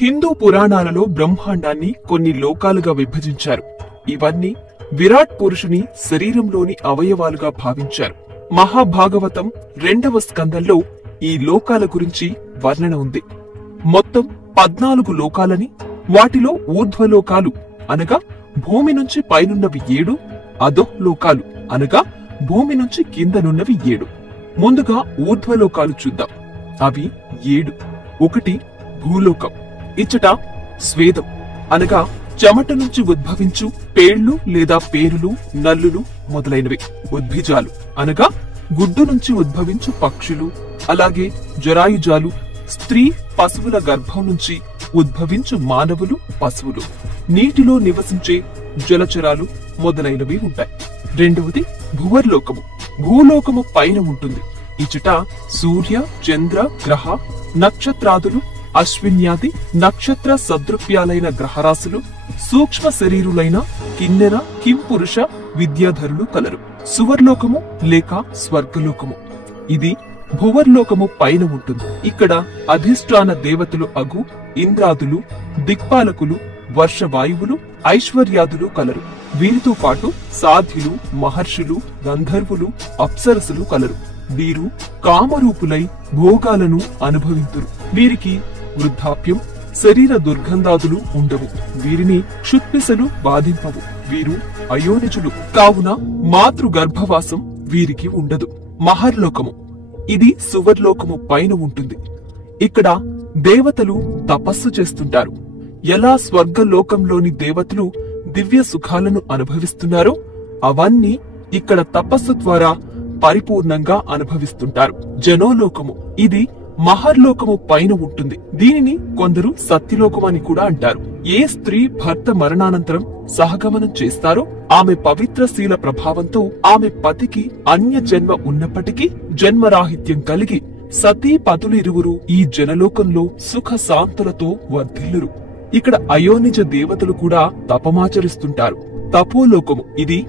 హిందూ పురాణాలలో బ్రహ్మాండాన్ని కొన్ని లోకాలుగా విభజించారు. ఇవన్నీ విరాట్ పురుషుని శరీరంలోని అవయవాలుగా భావించారు. మహాభాగవతం 2వ స్కందంలో ఈ లోకాల గురించి వర్ణన ఉంది. మొత్తం 14 లోకాలని, వాటిలో ఊర్ధ్వలోకాలు అనగా భూమి నుంచి పైనున్నవి 7, అధోలోకాలు అనగా భూమి నుంచి కిందనున్నవి 7. ముందుగా ఊర్ధ్వలోకాలు చూద్దాం. అవి 7. 1 భూలోకం. ఇచ్చట స్వేదం అనగా చెమట నుంచి ఉద్భవించు పేళ్లు లేదా పేరులు, నల్లులు మొదలైనవి. ఉద్భిజాలు అనగా గుడ్డు నుంచి ఉద్భవించు పక్షులు, అలాగే జరాయుజాలు స్త్రీ పశువుల గర్భం నుంచి ఉద్భవించు మానవులు, పశువులు, నీటిలో నివసించే జలచరాలు మొదలైనవి ఉంటాయి. 2వది భువర్లోకము. భూలోకము పైన ఉంటుంది. ఇచ్చట సూర్య, చంద్ర, గ్రహ, నక్షత్రాదులు, అశ్విన్యాది నక్షత్ర సదృప్యాలైన గ్రహరాశులు, సూక్ష్మ శరీరులైన కిన్నెర, కింపురుష విద్యాధరులు కలరు. సువర్లోకము లేక స్వర్గలోకము. ఇది భువర్లోకము పైన ఉంటుంది. ఇక్కడ అధిష్టాన దేవతలు అగు ఇంద్రాదులు, దిక్పాలకులు, వర్షవాయువులు, ఐశ్వర్యాదులు కలరు. వీరితో పాటు సాధ్యులు, మహర్షులు, గంధర్వులు, అప్సరసులు కలరు. వీరు కామరూపులై భోగాలను అనుభవింతురు. వీరికి వృద్ధాప్యం, శరీర దుర్గంధాదులు ఉండవు. వీరిని క్షుత్పిసలు బాధింపవు. వీరు అయోనిజులు కావున మాతృ గర్భవాసం వీరికి ఉండదు. మహర్లోకము. ఇది సువర్లోకము పైన ఉంటుంది. ఇక్కడ దేవతలు తపస్సు చేస్తుంటారు. ఎలా స్వర్గలోకంలోని దేవతలు దివ్య సుఖాలను అనుభవిస్తున్నారో అవన్నీ ఇక్కడ తపస్సు ద్వారా పరిపూర్ణంగా అనుభవిస్తుంటారు. జనోలోకము. ఇది మహర్లోకము పైన ఉంటుంది. దీనిని కొందరు సత్యలోకం అని కూడా అంటారు. ఏ స్త్రీ భర్త మరణానంతరం సహగమనం చేస్తారో ఆమె పవిత్రశీల ప్రభావంతో ఆమె పతికి అన్య జన్మ ఉన్నప్పటికీ జన్మరాహిత్యం కలిగి సతీ పతులు ఇరువురు ఈ జనలోకంలో సుఖ శాంతులతో వర్ధిల్లురు. ఇక్కడ అయోనిజ దేవతలు కూడా తపమాచరిస్తుంటారు. తపోలోకము. ఇది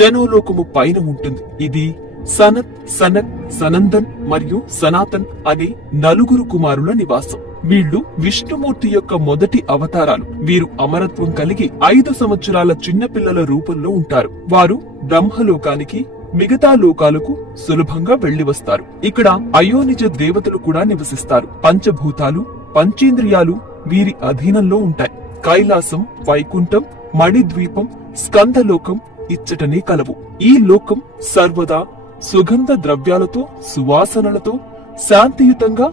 జనోలోకము పైన ఉంటుంది. ఇది సనత్, సనత్, సనందన్ మరియు సనాతన్ అనే 4 కుమారుల నివాసం. వీళ్లు విష్ణుమూర్తి యొక్క మొదటి అవతారాలు. వీరు అమరత్వం కలిగి 5 సంవత్సరాల చిన్నపిల్లల రూపంలో ఉంటారు. వారు బ్రహ్మలోకానికి, మిగతా లోకాలకు సులభంగా వెళ్లి వస్తారు. ఇక్కడ అయోనిజ దేవతలు కూడా నివసిస్తారు. పంచభూతాలు, పంచేంద్రియాలు వీరి అధీనంలో ఉంటాయి. కైలాసం, వైకుంఠం, మణిద్వీపం, స్కందలోకం ఇచ్చటనే కలవు. ఈ లోకం సర్వదా సుగంధ ద్రవ్యాలతో, సువాసనలతో, శాంతియుతంగా,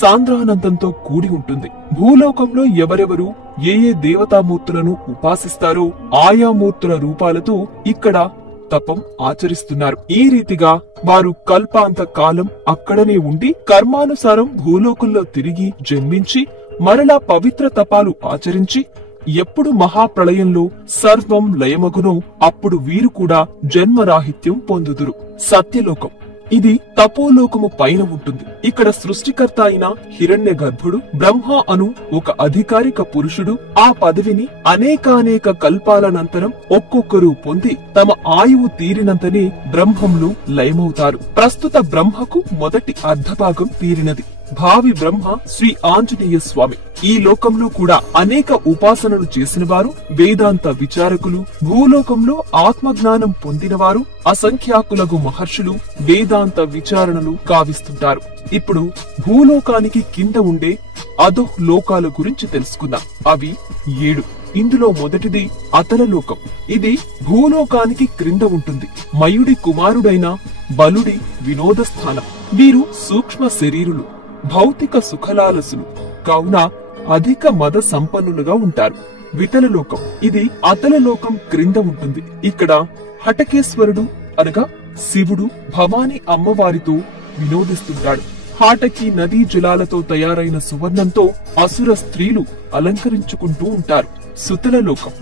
సాంద్రానందంతో కూడి ఉంటుంది. భూలోకంలో ఎవరెవరు ఏ ఏ దేవతామూర్తులను ఉపాసిస్తారో ఆయా మూర్తుల రూపాలతో ఇక్కడ తపం ఆచరిస్తున్నారు. ఈ రీతిగా వారు కల్పాంత కాలం అక్కడనే ఉండి కర్మానుసారం భూలోకంలో తిరిగి జన్మించి మరలా పవిత్ర తపాలు ఆచరించి ఎప్పుడు మహాప్రళయంలో సర్వం లయమగునో అప్పుడు వీరు కూడా జన్మరాహిత్యం పొందుదురు. సత్యలోకం. ఇది తపోలోకము పైన ఉంటుంది. ఇక్కడ సృష్టికర్త అయిన హిరణ్య గర్భుడు బ్రహ్మ అను ఒక అధికారిక పురుషుడు ఆ పదవిని అనేకానేక కల్పాలనంతరం ఒక్కొక్కరు పొంది తమ ఆయువు తీరినంతనే బ్రహ్మంలో లయమవుతారు. ప్రస్తుత బ్రహ్మకు మొదటి అర్ధభాగం తీరినది. భావి బ్రహ్మ శ్రీ ఆంజనేయ స్వామి. ఈ లోకంలో కూడా అనేక ఉపాసనలు చేసిన వారు, వేదాంత విచారకులు, భూలోకంలో ఆత్మజ్ఞానం పొందినవారు, అసంఖ్యాకులకు మహర్షులు వేదాంత విచారణలు కావిస్తుంటారు. ఇప్పుడు భూలోకానికి కింద ఉండే అధో లోకాల గురించి తెలుసుకుందాం. అవి 7. ఇందులో మొదటిది అతలలోకం. ఇది భూలోకానికి క్రింద ఉంటుంది. మయుడి కుమారుడైన బలుడి వినోద స్థానం. వీరు సూక్ష్మ శరీరులు, భౌతిక సుఖలాలసులు కావున అధిక మద సంపన్నులుగా ఉంటారు. వితలలోకం. ఇది అతలలోకం క్రింద ఉంటుంది. ఇక్కడ హటకేశ్వరుడు అనగా శివుడు భవానీ అమ్మవారితో వినోదిస్తుంటాడు. హాటకి నదీ జలాలతో తయారైన సువర్ణంతో అసుర స్త్రీలు అలంకరించుకుంటూ ఉంటారు. సుతలలోకం.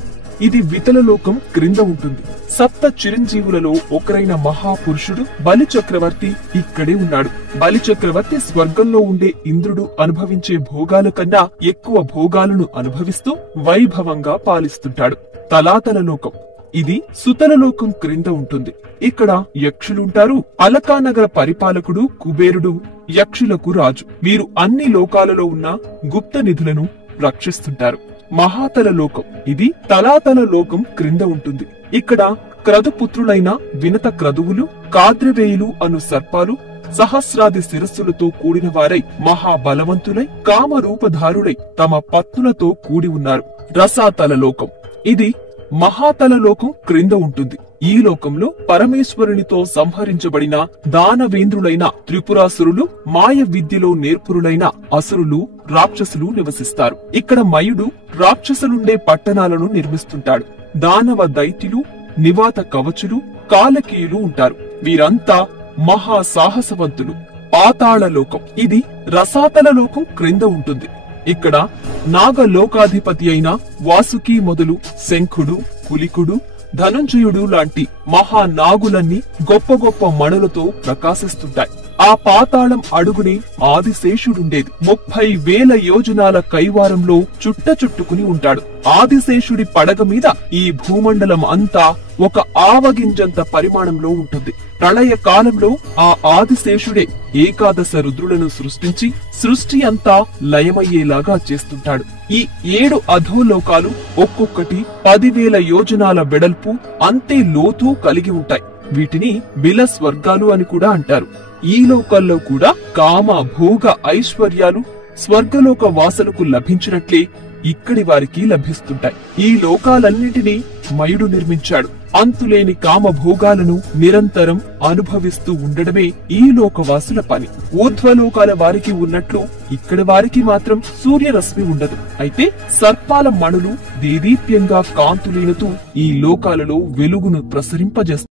ఇది వితలలోకం క్రింద ఉంటుంది. సప్త చిరంజీవులలో ఒకరైన మహాపురుషుడు బలి చక్రవర్తి ఇక్కడే ఉన్నాడు. బలి చక్రవర్తి స్వర్గంలో ఉండే ఇంద్రుడు అనుభవించే భోగాల కన్నా ఎక్కువ భోగాలను అనుభవిస్తూ వైభవంగా పాలిస్తుంటాడు. తలాతల లోకం. ఇది సుతలలోకం క్రింద ఉంటుంది. ఇక్కడ యక్షులుంటారు. అలకానగర పరిపాలకుడు కుబేరుడు యక్షులకు రాజు. వీరు అన్ని లోకాలలో ఉన్న గుప్త నిధులను రక్షిస్తుంటారు. మహాతల లోకం ఇది తలాతల లోకం క్రింద ఉంటుంది. ఇక్కడ క్రతుపుత్రులైన వినత క్రతువులు, కాద్రవేయులు అను సర్పాలు సహస్రాది శిరస్సులతో కూడిన వారై మహాబలవంతులై కామరూపధారులై తమ పత్నులతో కూడి ఉన్నారు. రసాతల లోకం ఇది మహాతల లోకం క్రింద ఉంటుంది. ఈ లోకంలో పరమేశ్వరునితో సంహరించబడిన దానవేంద్రులైన త్రిపురాసురులు, మాయ విద్యలో నేర్పురులైన అసురులు, రాక్షసులు నివసిస్తారు. ఇక్కడ మయుడు రాక్షసులుండే పట్టణాలను నిర్మిస్తుంటాడు. దానవ దైత్యులు, నివాత కవచులు, కాలకీయులు ఉంటారు. వీరంతా మహా సాహసవంతులు. పాతాళ లోకం ఇది రసాతల లోకం క్రింద ఉంటుంది. ఇక్కడ నాగలోకాధిపతి అయిన వాసుకి మొదలు శంఖుడు, కులికుడు, ధనుంజయుడు లాంటి మహానాగులన్నీ గొప్ప గొప్ప మణులతో ప్రకాశిస్తుంటాయి. ఆ పాతాళం అడుగునే ఆదిశేషుడుండేది. 30,000 యోజనాల కైవారంలో చుట్టుకుని ఉంటాడు. ఆదిశేషుడి పడగ మీద ఈ భూమండలం అంతా ఒక ఆవగింజంత పరిమాణంలో ఉంటుంది. ప్రళయ కాలంలో ఆ ఆదిశేషుడే ఏకాదశ రుద్రులను సృష్టించి సృష్టి అంతా లయమయ్యేలాగా చేస్తుంటాడు. ఈ 7 అధోలోకాలు ఒక్కొక్కటి 10,000 యోజనాల వెడల్పు, అంతే లోతు కలిగి ఉంటాయి. వీటిని బిల స్వర్గాలు అని కూడా అంటారు. ఈ లోకాల్లో కూడా కామ, భోగ, ఐశ్వర్యాలు స్వర్గలోక వాసులకు లభించినట్లే ఇక్కడి వారికి లభిస్తుంటాయి. ఈ లోకాలన్నింటినీ మయుడు నిర్మించాడు. అంతులేని కామ భోగాలను నిరంతరం అనుభవిస్తూ ఉండడమే ఈ లోకవాసుల పని. ఊర్ధ్వలోకాల వారికి ఉన్నట్లు ఇక్కడి వారికి మాత్రం సూర్యరశ్మి ఉండదు. అయితే సర్పాల మణులు దేదీప్యంగా కాంతులీనుతూ ఈ లోకాలలో వెలుగును ప్రసరింపజేస్తాయి.